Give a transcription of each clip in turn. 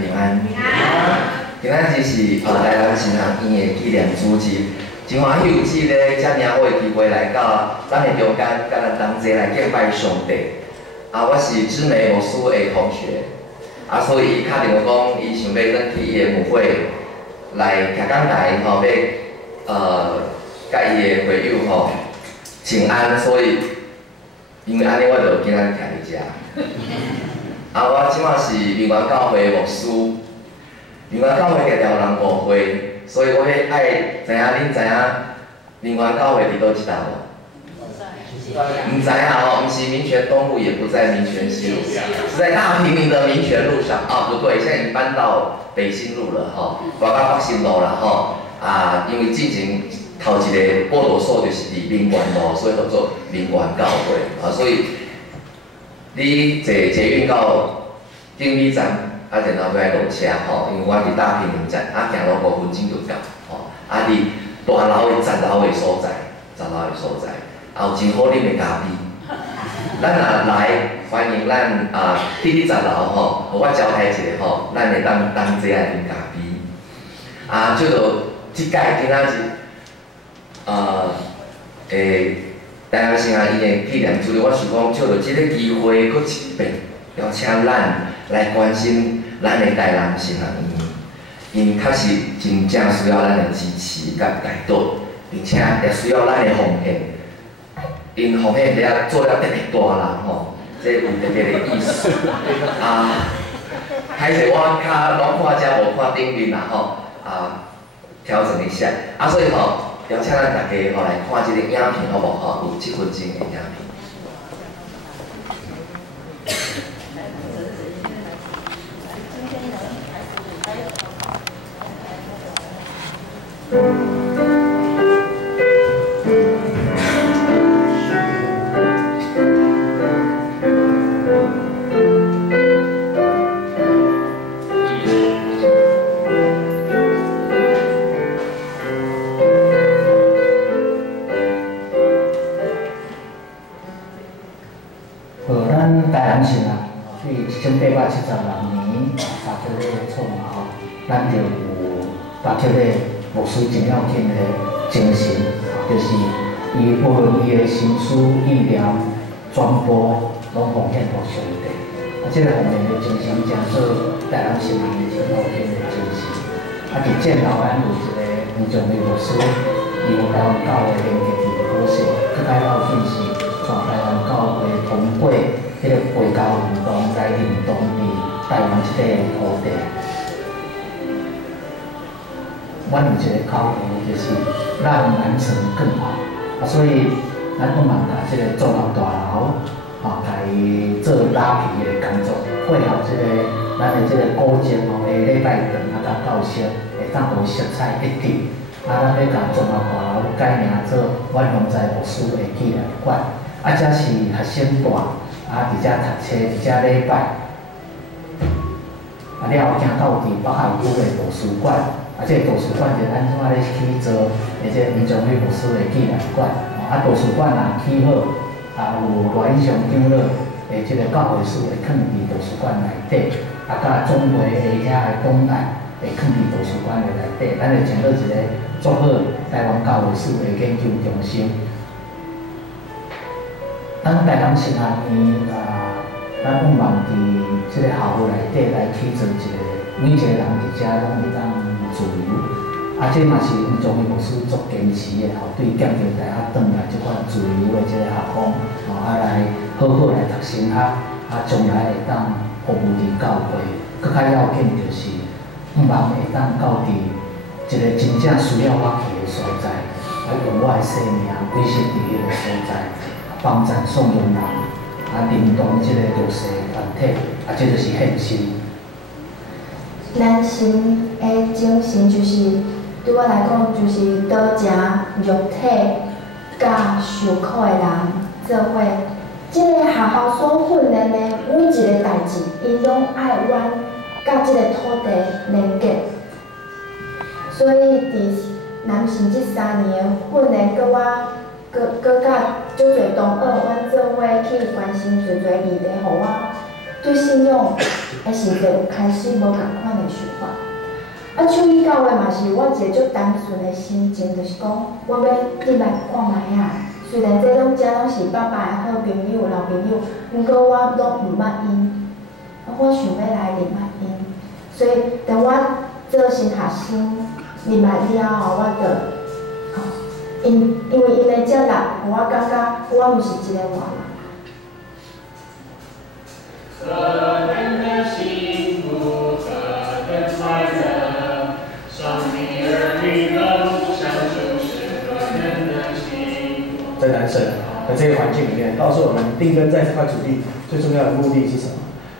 平安。今仔日是台南新航医院纪念主日，真欢喜有这个遮尔好的机会来到咱的中间，甲咱同齐来敬拜上帝。我是知美牧师的同学，所以伊敲电话讲，伊想要转去伊的母会来徛讲台要甲伊的会友请安，所以因为安尼我就今仔日徛伫遮。我即马是灵源教会牧师，灵源教会常常有人误会，所以我要爱知影恁知影灵源教会伫倒一搭无？唔知毋是民权东路，也不在民权西路，是在大平林的民权路上。不对，现在已经搬到北新路了搬到北新路啦因为之前头一个报道所就是伫民权路，所以叫做灵源教会所以你坐捷运到经理站然后要来落车因为我伫大平林站行路5分钟就到伫大楼的10楼的所在。有真好啉的咖啡，咱若来欢迎咱第10楼互我招待一下咱会当齐来啉咖啡。就即届今仔日台南新航医院纪念主日，我想讲借着即个机会，佫一遍邀请咱来关心咱的台南新航医院，因确实真正需要咱的支持甲带动，并且也需要咱的奉献。因奉献了做了特别大人这有特别的意思歹势我较拢看遮无看顶面调整一下所以邀请咱大家来看这个影片好无有7分钟的影片。咱就有把这个牧师真要紧的精神，就是伊无论伊的心思意念、传播，拢奉献给上帝。这个奉献的精神，真做台南新航医院真要紧的精神。伫建老咱有一个黄仲义牧师，伊有台湾教会连结伫好势，更加要紧是全台湾教会通过迄个回教运动来认同伫台湾这个土地。阮有一个考题，就是让南城更好所以咱不忙把这个综合大楼甲伊做拉皮的工作，配合这个咱的这个古迹下礼拜堂甲教室会当互色彩一致咱要甲综合大楼改名做阮洪在牧师的纪念馆这是学生大伫遮读册，伫遮礼拜了后行到伫北海区的图书馆。这个图书馆就咱怎咧去做，这个民众牧师的纪念馆。图书馆若起好，有赖以上长老这个教会书会放伫图书馆内底，甲总会下遐的档案会放伫图书馆的内底。咱会成立一个做好台湾教会史的研究中心。咱台南新航医咱有望伫这个校务内底来去做一个，每一个人伫遮拢会当。自由，这嘛是黄仲义牧师足坚持的对建筑大学转来即款自由的这个学风，来好好来读神学，将来会当服务伫教会。更较要紧就是希望会当到伫一个真正需要我去的所在，用我的生命维持伫迄个所在，帮助送用人，认同即个弱势团体，这就是献心。咱心的精神就是对我来讲，就是倒正肉体甲受苦的人做伙。即个学校所训练的每一个代志，伊拢爱阮甲即个土地连结。所以伫南城即3年的训练，佮甲足侪同学，阮做伙去关心足侪议题，互我对信仰的时阵有开始无共款的想法。啊，手艺到的嘛是我一个足单纯的心情，就是讲我要入来看卖啊。虽然这拢遮拢是爸爸的好朋友、老朋友，毋过我拢毋捌因，我想要来认识因。所以等我做新学生入来了后，我就因为因的接纳，我感觉我毋是一个外人。可人的幸福，可人快乐，上帝儿女都享受是可人的幸福。在南省的这个环境里面，告诉我们定根在这块土地最重要的目的是什么？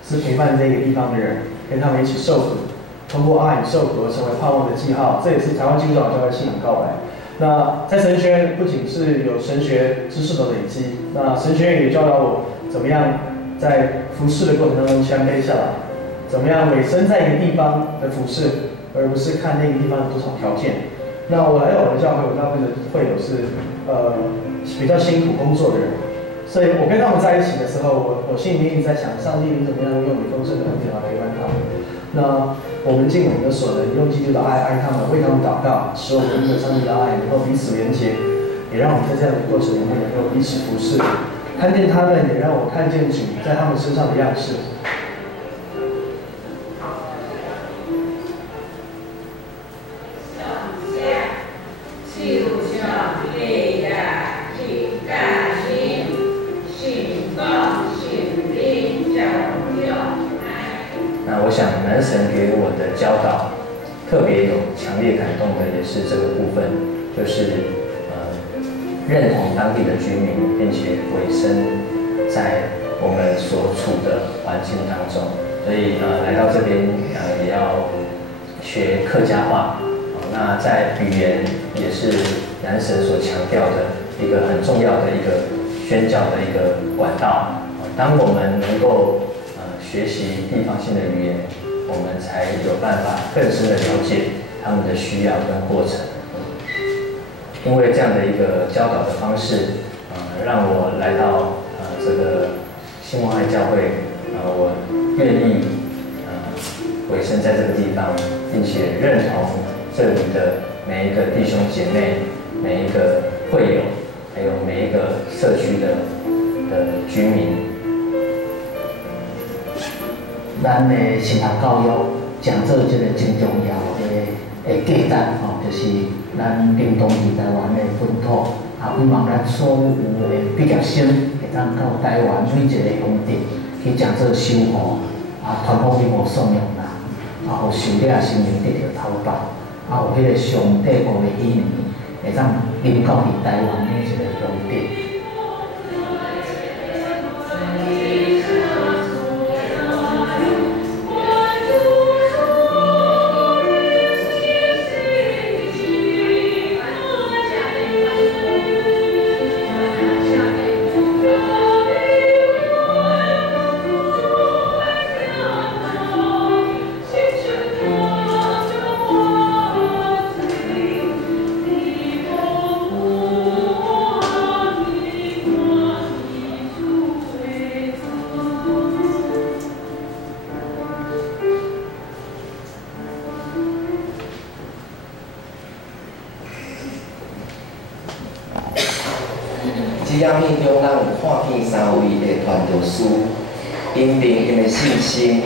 是陪伴这个地方的人，跟他们一起受苦，通过爱与受苦而成为盼望的记号。这也是台湾基督教教会信仰告白。那在神学院不仅是有神学知识的累积，那神学院也教导我怎么样在服侍的过程当中谦卑下来，怎么样委身在一个地方的服侍，而不是看那个地方有多少条件。那我来到我的教会，我大部分的会友是比较辛苦工作的人，所以我跟他们在一起的时候，我心里面一直在想，上帝你怎么样用你丰盛的恩典来陪伴他们？那我们尽我们的所能，用基督的爱爱他们，为他们祷告，使我们因着上帝的爱能够彼此连结，也让我们在这样的过程里面能够彼此服侍，看见他们，也让我看见主在他们身上的样式。那我想南神给我的教导，特别有强烈感动的也是这个部分，就是认同当地的居民，并且委身在我们所处的环境当中。所以来到这边也要学客家话。那在语言也是南神所强调的一个很重要的一个宣教的一个管道。当我们能够学习地方性的语言，我们才有办法更深的了解他们的需要跟过程。因为这样的一个教导的方式，让我来到这个新望爱教会，我愿意委身在这个地方，并且认同这里的每一个弟兄姐妹、每一个会友，还有每一个社区的居民。咱的神学教育讲做这个真重要的价值吼，就是咱屏东是台湾的本土，希望咱所有的毕业生会当到台湾每一个乡镇去讲做守护，传福音互信仰人，互受了心灵得到头发，有迄个上帝国的意念，会当临到伫台湾每一个乡镇。这样面中，咱有看见三位的传道师，因凭因的信心，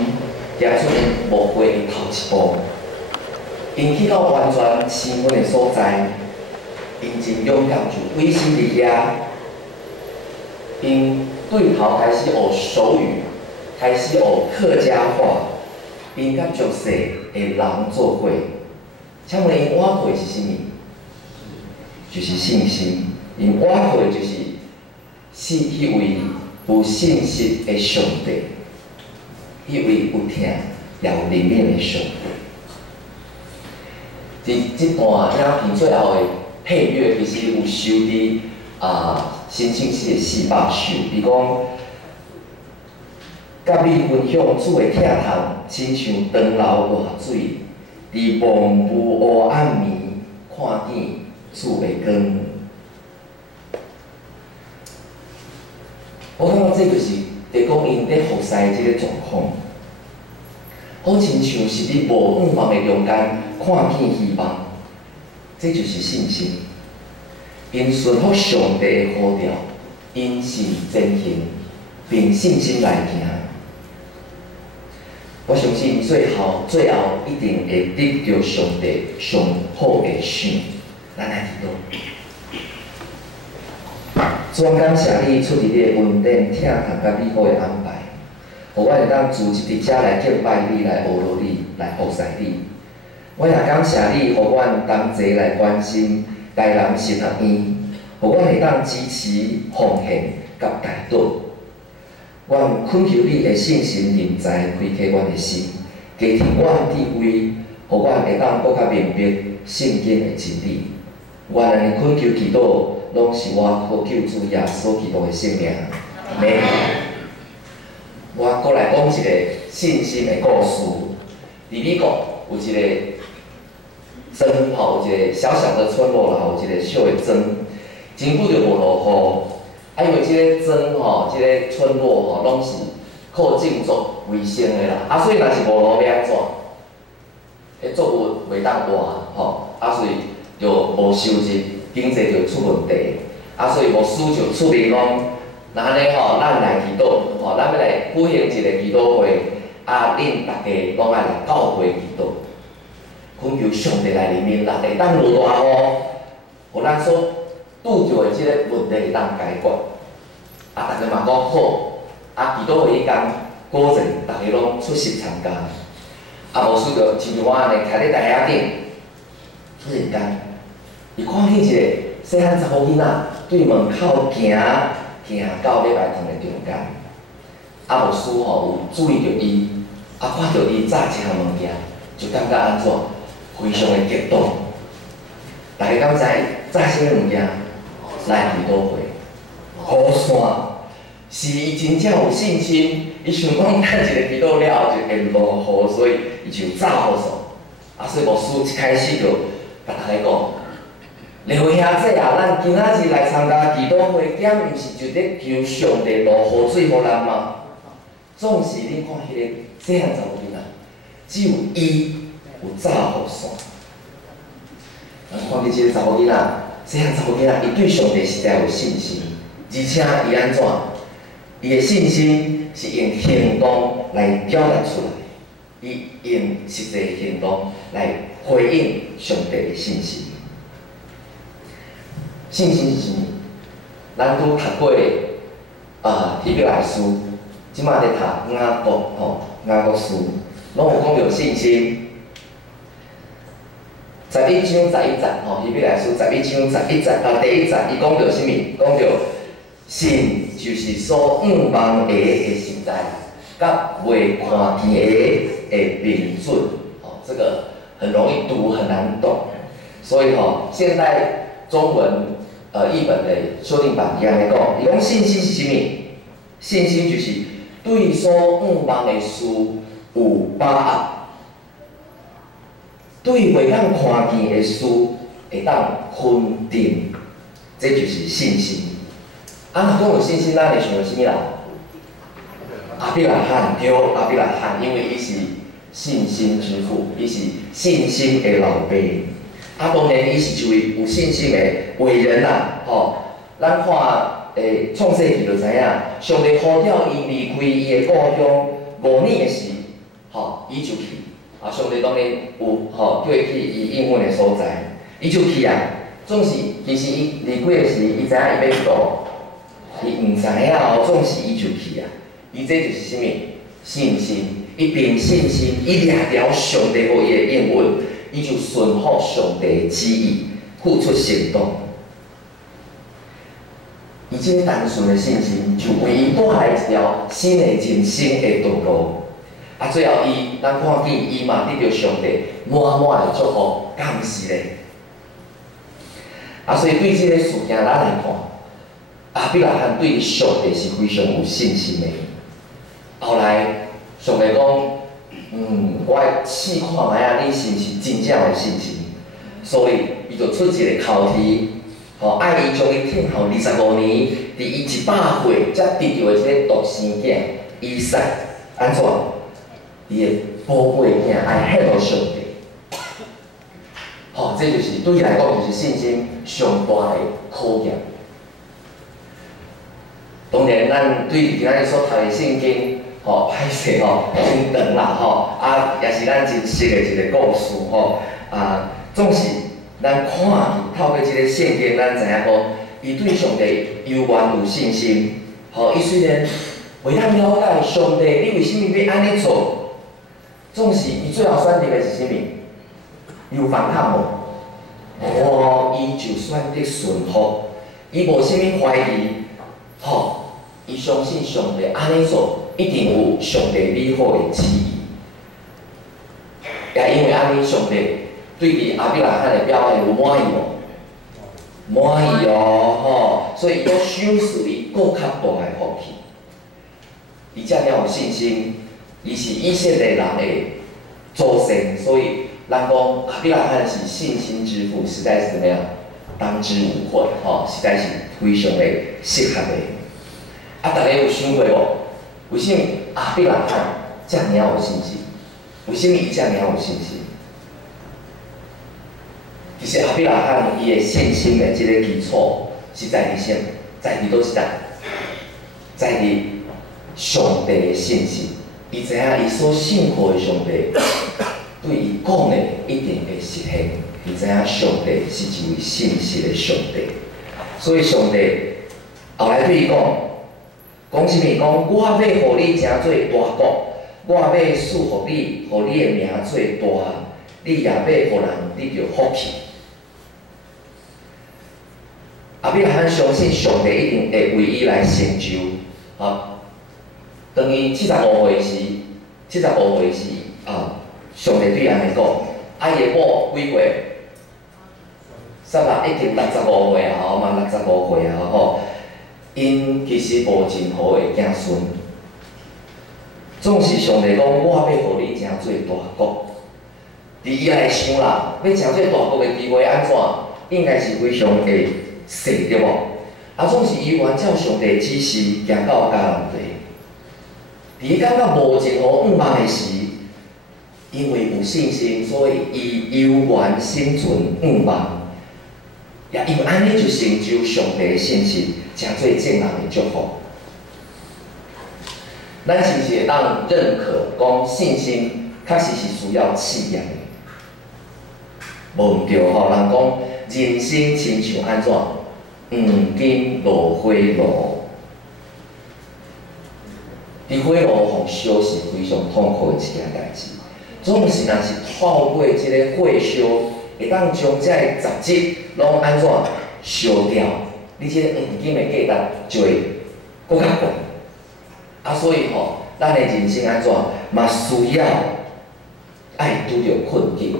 行出因无悔的头一步。因去到完全生分的所在，因真勇敢就委身伫遐。因对头开始学手语，开始学客家话，因甲熟悉的人做伙。请问因挖会是啥物？就是信心。因挖会就是。是迄位有信心的上帝，迄位有听也有灵敏的上帝。这段影片最后的配乐其实有收伫新庆市的400首，比如甲你分享主的疼痛，亲像长流热水，伫蒙雾黑暗暝，看见主的光。我感觉这就是就讲因咧服侍即个状况，好亲像是伫无远望的中间看见希望，这就是信心。因顺服上帝的呼召，因信前行，凭信心来行。我相信最后一定会得到上帝上好的赏。咱来祈祷。主，感谢你出伫你的恩典、疼痛甲美好的安排，互我会当自一伫遮来敬拜你、来学罗你、来服侍你。我也感谢你，互阮同齐来关心台南神学院，互阮会当支持、奉献甲带导。阮恳求你的信心临在，开启阮的心，加添阮智慧，互阮会当搁较明白圣经的真理。阮安尼恳求祈祷，拢是我靠救主耶稣基督的圣名。阿门。我搁来讲一个信心的故事。伫美国有一个庄吼，有一个小小的村落啦，有一个小的庄，真久就无落雨。因为即个庄吼，即个村落吼，拢是靠种作为生的啦。所以若是无落要安怎？迄作物袂当活吼，所以就无收入，经济就出问题。所以牧师就出面讲，那安尼吼，咱来祈祷吼，咱要来举行一个祈祷会，恁大家拢爱来教会祈祷，恳求上帝来怜悯咱，会当落大雨，互咱所拄着的即个问题会当解决。大家嘛讲好，祈祷会迄天果然大家拢出席参加。牧师就亲像我安尼徛咧台仔顶，突然间，伊看见一个细汉查某囡仔对门口行到礼拜堂的中间。牧师吼有注意到伊，看到伊早食物件，就感觉安怎？非常的激动。大家敢知早食物件来祈祷会？雨伞是伊真正有信心，伊想讲等一个祈祷了后就会落雨，所以伊就走雨伞。所以牧师一开始就甲大家讲，列位兄弟咱今仔日来参加祈祷会，点毋是就咧求上帝落雨水互咱吗？总是恁看迄个细汉查某囡仔，只有伊有走雨伞。咱看见即个查某囡仔，细汉查某囡仔，伊对上帝实在有信心。而且伊安怎？伊的信心是用行动来表达出来，伊用实际行动来回应上帝的信心。信心是啥物？咱拄读过希伯来书，即马咧读雅各雅各书，拢有讲到信心。11章11节希伯来书11章11节第1节，伊讲到啥物？讲到信就是所仰望的实在，甲未看见的标准。这个很容易读，很难懂。所以现在中文译本的修订版伊安尼讲，伊讲信心是啥物？信心就是对所仰望的事有把握，对未当看见的事会当肯定，这就是信心。若讲有信心，咱会想到啥物啦？亚伯拉罕对，亚伯拉罕，因为伊是信心之父，伊是信心的老爸。当然，伊是一位有信心的伟人啦。咱看创世纪就知影，上帝呼召伊离开伊的故乡5年的时，伊就去。上帝当然有叫伊去伊应允的所在，伊就去啊。总是其实伊离开的时，伊知影伊要去倒。伊毋知影总是伊就去啊！伊这就是啥物？信心。伊凭信心，伊掠条上帝互伊的应允，伊就顺服上帝的旨意，付出行动。伊这个单纯的信心，就为伊带来一条新的人生的道路。最后咱看见伊嘛得到上帝满满的祝福，敢毋是咧？所以对这个事件咱来看。亚伯拉罕对上帝是非常有信心的。后来上帝讲，我要试看卖你是毋是真正有信心。所以伊就出一个考题，爱伊将伊听候25年，伫伊100岁才得到的这个独生囝以撒，安怎？伊的宝贝囝爱献互上帝。吼，这就是对伊来讲，就是信心上大的考验。当然，咱对今仔日所读的圣经，吼，歹势吼，真长啦吼，也是咱真熟的一个故事吼，总是咱看去透过这个圣经，咱知影讲，伊对上帝犹原有信心。吼，伊虽然袂当了解上帝，你为什么要安尼做？总是伊最后选择的是啥物？有反抗无？伊就选择顺服，伊无啥物怀疑，吼。伊相信上帝安尼做，一定有上帝美好的旨意。也因为安尼，上帝对伊亚伯拉罕的表现有满意无？满意哦，吼，所以佫赏赐伊佫较大的福气。伊遮尔有信心，伊是以色列人的祖先，所以人讲亚伯拉罕是信心之父，实在是怎么样？当之无愧，吼，实在是非常的适合的。大家有想过无？为什么亚伯拉罕遮尔有信心？为什么伊遮尔有信心？其实亚伯拉罕伊的信心的这个基础是在于啥？在于倒是在于上帝的信心。伊知影伊所信靠的上帝对伊讲的一定会实现。伊知影上帝是一位信实的上帝，所以上帝后来对伊讲。讲啥物？讲我要互你成做大国，我要赐予你，互你的名做大，你也要互人得到福气。亚伯拉罕相信上帝一定会为伊来成就。当伊75岁时，上帝对伊安尼讲：伊的某几岁？撒拉已经65岁啊，嘛65岁啊吼。因其实无真好的子孙，总是上帝讲，我要互你成做大国。伫伊来想啦，要成做大国的机会安怎？应该是非常的细，对无？总是伊原照上帝指示行到迦南地。伫伊感觉无真好毋茫的时，因为有信心，所以伊犹原心存毋茫。也因为安尼就成就上帝的信心，诚做正人的祝福。咱是不是会当认可讲信心确实是需要试验的？无毋对吼，人讲人生亲像安怎？黄金落火炉，伫火炉互烧是非常痛苦的一件代志。总是若是透过即个火烧，会当将遮个杂质拢安怎烧掉？你即个黄金的价值就会搁较悬。所以吼，咱的人生安怎嘛需要爱拄着困境。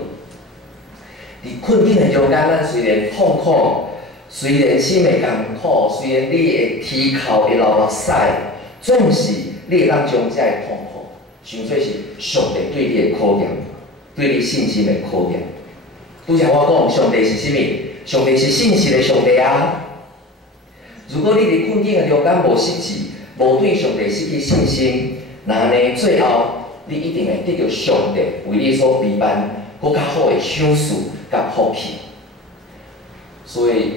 伫困境的中间，咱虽然痛苦，虽然心会艰苦，虽然你会啼哭会流目屎，总是你会当将遮个痛苦，想做是上帝对你的考验，对你信心的考验。拄则我讲，上帝是啥物？上帝是信实的上帝啊！如果你伫困境的中间无失志，无对上帝失去信心，那呢最后你一定会得到上帝为你所备办更较好的赏赐甲福气。所以，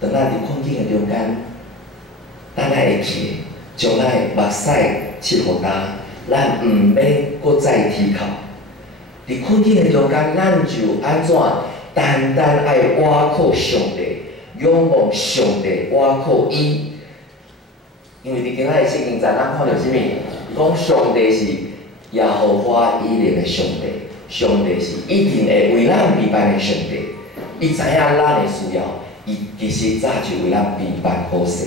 当咱伫困境的中间，咱会记，将咱的目屎拭互干，咱毋免搁再啼哭。伫困境的中间，咱就安怎？单单爱倚靠上帝，仰望上帝，倚靠伊。因为伫今仔日圣经咱看到啥物？讲上帝是耶和华以色列的上帝，上帝是一定会为咱备办的上帝。伊知影咱的需要，伊其实早就为咱备办好势。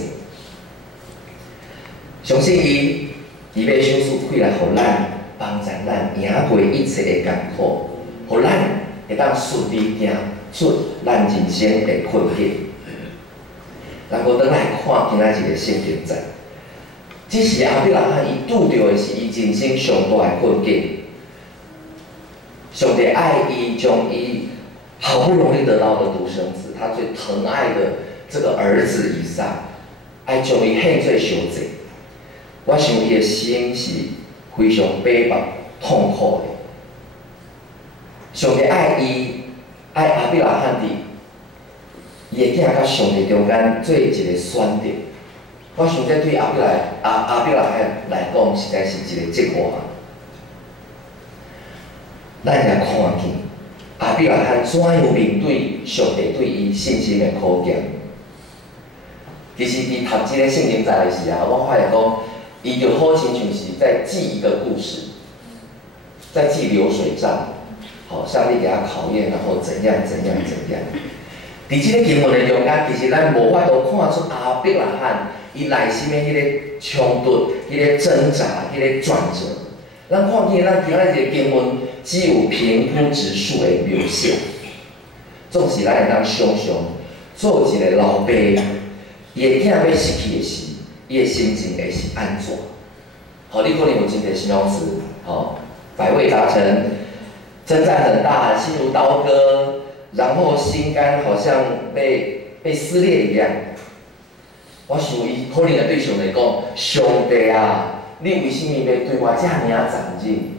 相信伊要赏赐开来，互咱帮助咱赢过一切的艰苦，互咱会当顺利行出咱人生的困境。咱搁转来看今仔日的圣经节，只是亚伯拉罕伊拄着的是伊人生上大的困境。上帝爱伊，将伊好不容易得到的独生子，他最疼爱的这个儿子以撒，爱将伊献做烧祭。我想伊的心是非常悲悯、痛苦的。上帝爱伊，爱亚伯拉罕伫伊的囝甲上帝中间做一个选择。我想这对亚伯拉罕来讲，实在是一个折磨。咱来看见亚伯拉罕怎样面对上帝对伊信心的考验。其实伫读这个圣经在的时啊，我发现讲，伊就好亲像是在记一个故事，在记流水账。好，上帝给他考验，然后怎样。伫这个经文的中间，其实咱无法度看出亚伯拉罕伊内心的迄个冲突、迄个挣扎、迄个转折。咱看见咱今仔日经文只有平铺直述的描写，总是咱会当想象，做一个老爸，伊的囝要失去的时，伊的心情会是安怎？好，你可能有真侪形容词，好，百味杂陈，征战很大，心如刀割，然后心肝好像被撕裂一样。我想伊可能会对上帝讲：上帝啊！你为什么要对我遮尔残忍？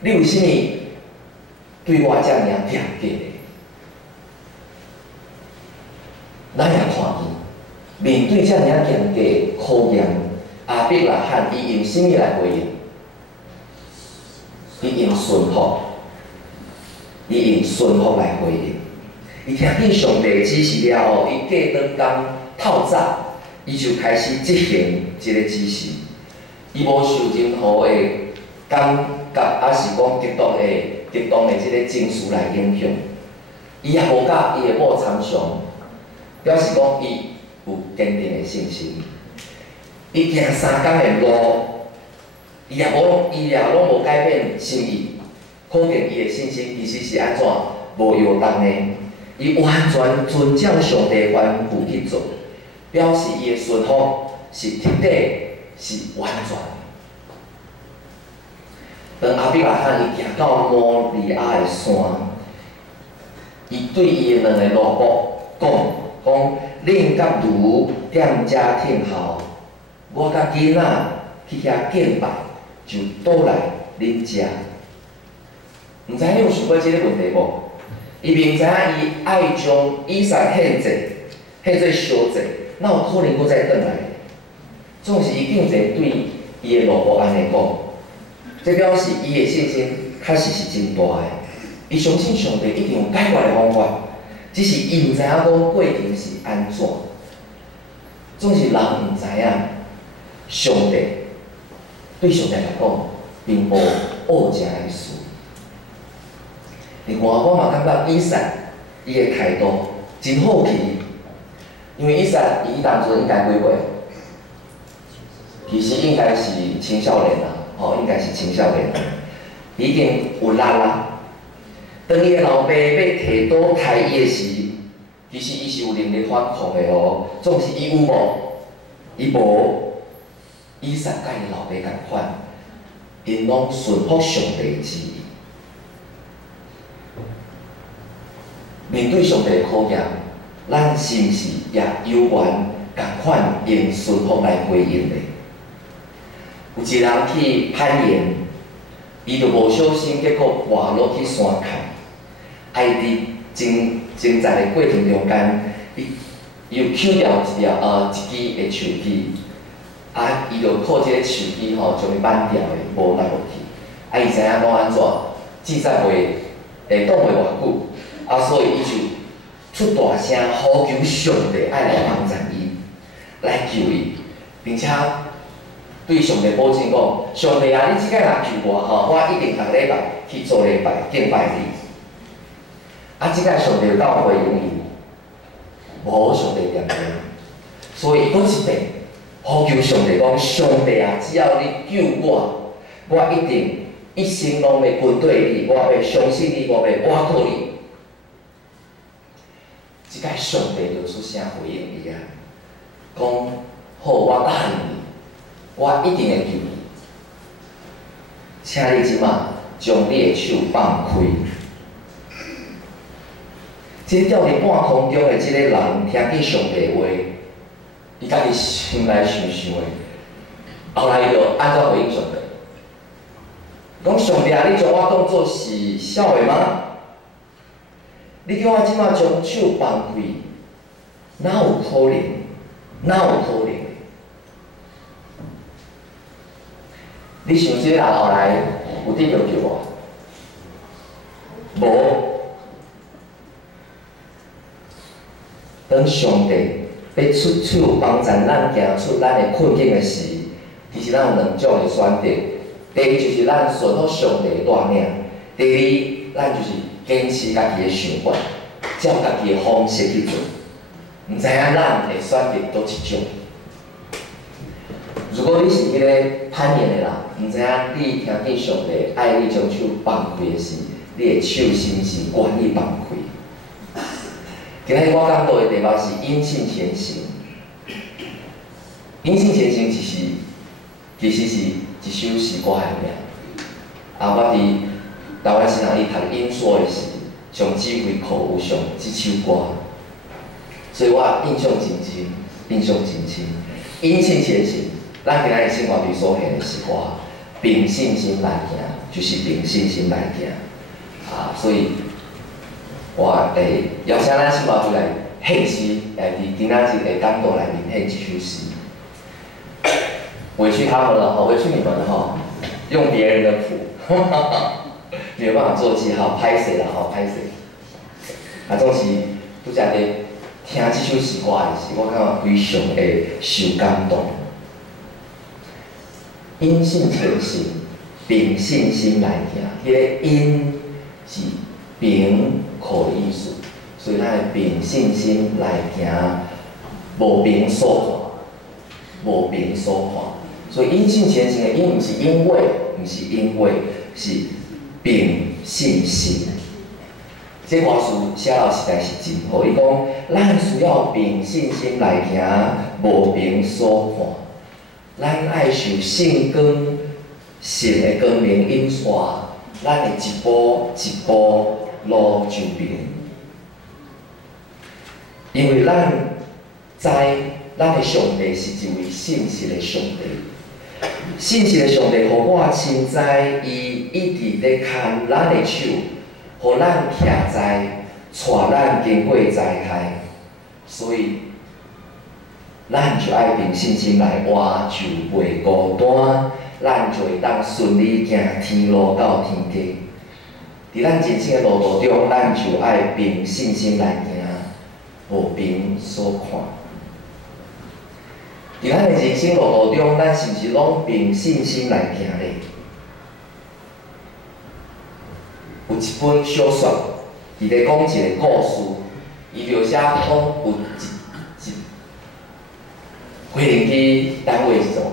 你为什么对我遮尔严格？咱也看见，面对遮尔严格考验，亚伯拉罕伊用什么来回应？伊用顺服，来回应。伊听见上帝指示了后，伊过两工透早，伊就开始执行这个指示。伊无受任何的感觉，还是讲极端的这个情绪来影响。伊也无甲伊的某参详，表示讲伊有坚定的信心。伊行3天的路，伊也拢无改变心意，可见伊的信心其实是安怎无摇动的。伊完全遵照上帝吩咐去做，表示伊的顺服是彻底。是完全的。当亚伯拉罕伊行到摩利亚的山，伊对伊的两个老婆讲，恁甲如踮遮听候，我甲囡仔去遐敬拜，就倒来恁遮。毋知你有想过即个问题无？伊明知影伊爱将以撒献做烧祭，哪有可能搁再转来？总是伊竟然对伊的老婆安尼讲，这表示伊的信心确实是真大的。伊相信上帝一定有解决的方法，只是伊毋知影讲过程是安怎。总是人毋知影，上帝对上帝来讲并无恶食的事。另外，我嘛感觉以撒伊的态度真好奇，因为以撒伊当阵应该几岁？其实应该是青少年啦，应该是青少年，已经有力啦。当伊的老爸要摕刀杀伊的时，其实伊是有能力反抗的哦。总是伊有无？伊无。以撒甲伊老爸共款，因拢顺服上帝旨意。面对上帝的考验，咱是毋是也有缘共款用顺服来回应呢？有一人去攀岩，伊就无小心，结果滑落去山坎。伊伫挣扎的过程中间，伊又抽掉一支的手机，伊就靠这个手机将伊扳掉的，无落去。伊知影讲安怎，记载会挡袂偌久，所以伊就出大声呼求上帝爱来帮助伊，来救伊，并且对上帝保证讲：上帝啊，你即摆若救我我一定逐礼拜去做礼拜敬拜你。即摆上帝有到回应伊，无上帝点点，所以佫一遍呼求上帝讲：上帝啊，只要你救我，我一定一生拢要跟对你，我要相信你，我要倚靠你。即摆上帝就出声回应伊讲：好，我答应你。我一定会救你，请你即马将你的手放开。这吊伫半空中的这个人听见上帝的话，伊家己心内想想的，后来伊就安怎回应上帝？讲上帝啊，你将我当作是痟的吗？你叫我即马将手放开，哪有可能？哪有可能？你想这人后来有得着救我？无。当上帝要出手帮助咱行出咱的困境的时，其实咱有两种的选择。第一就是咱顺服上帝的带领；第二，咱就是坚持家己的想法，照家己的方式去做。毋知影咱会选择倒一种。如果你是迄个叛逆的人，毋知影你听见上帝爱你将手放开的时，你的手是毋是愿意放开？今日我讲到的题目是因信前行。因信前行其实是一首诗歌的名。我伫台湾新学里读英说的时，上指挥课有上即首歌，所以我印象真深，印象真深。因信前行，咱今日生活里所献的诗歌，凭信心来行，就是凭信心来行。所以。我会邀请咱新华队来献诗，伫今仔日的讲道内面献这首诗。委屈他们了委屈你们了用别人的谱，没有办法做记号，拍谁了拍谁。总是拄则伫听这首诗歌的时，我感觉非常的受感动。因信前行，凭信心来行。迄个因是凭。靠的意思，所以咱会凭信心来行，无凭所看，无凭所看。所以因信前行的因，毋是因为，是凭信心。这歌词写了实在是真好。伊讲，咱需要凭信心来行，无凭所看。咱爱受圣光、神的光明引带，咱会一步一步。路就明，因为咱知咱的上帝是一位信实的上帝，信实的上帝，互我亲知，伊一直咧牵咱的手，互咱徛在，带咱经过灾害，所以咱就爱凭信心来活，就袂孤单，咱就会当顺利行天路到天家。伫咱人生的路途中，咱就爱凭信心来行，无凭所看。伫咱的人生路途中，咱是毋是拢凭信心来行咧？有一本小说，伊咧讲一个故事，伊就写讲有一飞行机单位是什么？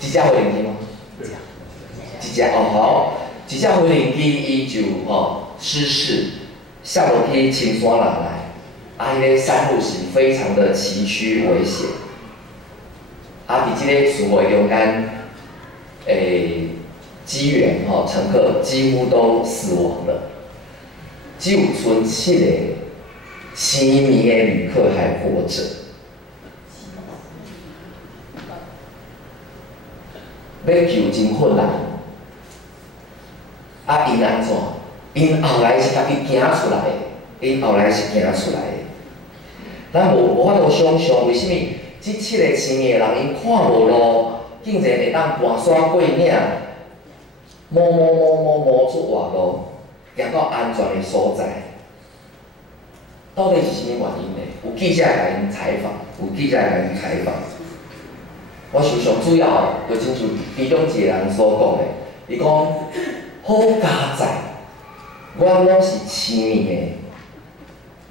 一只飞行机吗？一只好。一只飞行机，伊就失事，下楼梯青山哪来？迄个山路是非常的崎岖危险。伫即个事故中间，机员乘客几乎都死亡了，只有剩7个失迷的旅客还活着。要救真困难。因安怎？因后来是家己行出来的。咱无法度想象，为什么这7个失明的人，因看无路，竟然会当跋山过岭，摸出外路，行到安全的所在。到底是啥物原因呢？有记者来因采访，我想上主要的，就亲像其中一个人所讲的，伊讲。好佳哉，阮拢是青面的，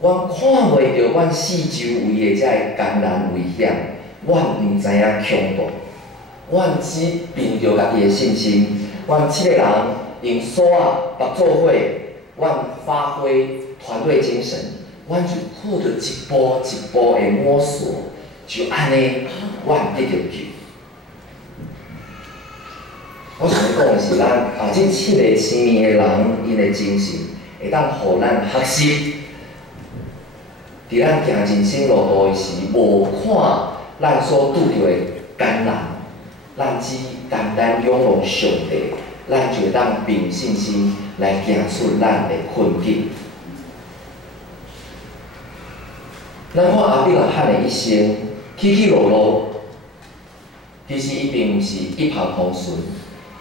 阮看袂到阮四周围的遮个艰难危险，阮毋知影强度，阮只凭着家己的信心，阮7个人用手合作伙，阮发挥团队精神，阮就靠着一步一步的摸索，就安尼，阮得着救。我想讲的是，咱这7个失明的人，因的精神会当互咱学习，伫咱行人生路途的时，无看咱所拄着的艰难，咱只单单仰望上帝，咱就会当凭信心来行出咱的困境。咱看亚伯拉罕的一生，起起落落，其实伊并毋是一帆风顺，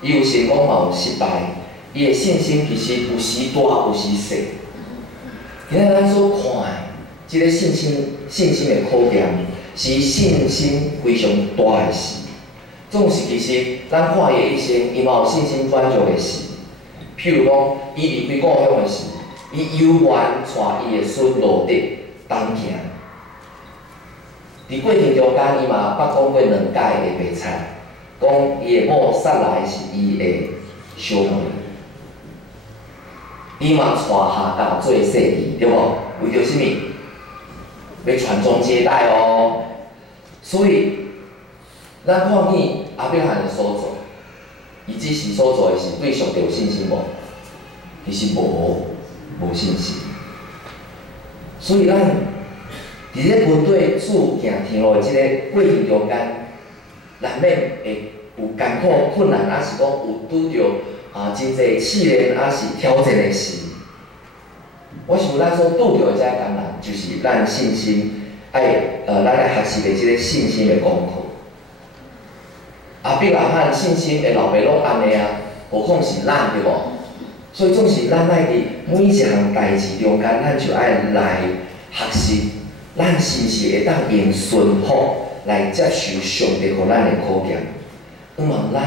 伊有成功嘛有失败，伊的信心其实有时大有时小。今仔咱所看的，即个信心的考验，是信心非常大的事。总是其实咱看伊的一生，伊嘛有信心软弱的事。譬如讲，伊离开故乡的时，伊犹原带伊的孙罗德东行。伫过程中间，伊嘛捌讲过2届的白菜，讲伊的某杀来是伊的小妹，伊嘛带下甲做生意，对无？为着啥物？要传宗接代哦。所以，咱看见亚伯拉罕的所做，伊即时所做的是对上帝有信心无？其实无信心。所以咱伫咧军队主行天路的即个过程中间，难免会有艰苦困难，还是讲有拄着真侪试炼，还是挑战的事。我想咱所拄着的遮艰难，就是咱信心咱来学习的即个信心的功课。亚伯拉罕信心的老爸拢安尼啊，何况是咱对无？所以总是咱爱伫每一项代志中间，咱就爱来学习。咱是毋是会当用顺服来接受上帝互咱的考验？毋望咱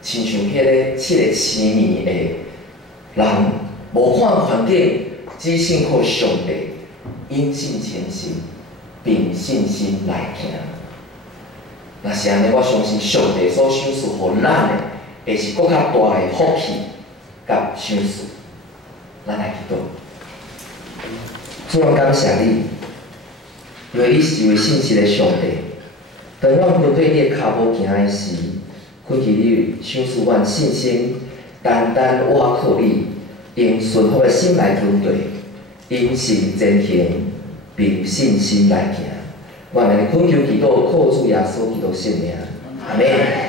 亲像迄个7个青年的人，无看环境，只信靠上帝，因信前行，凭信心来行。若是安尼，我相信上帝所赏赐互咱的，会是搁较大的福气甲赏赐。咱来祈祷，主，我感谢你。因为你是一位信实的上帝，当阮军队你的脚步行的时，恳求你赏赐阮信心，单单倚靠你，用顺服的心来军队，因信前行，凭信心来行。我来恳求祈祷，靠主耶稣基督圣名，阿门。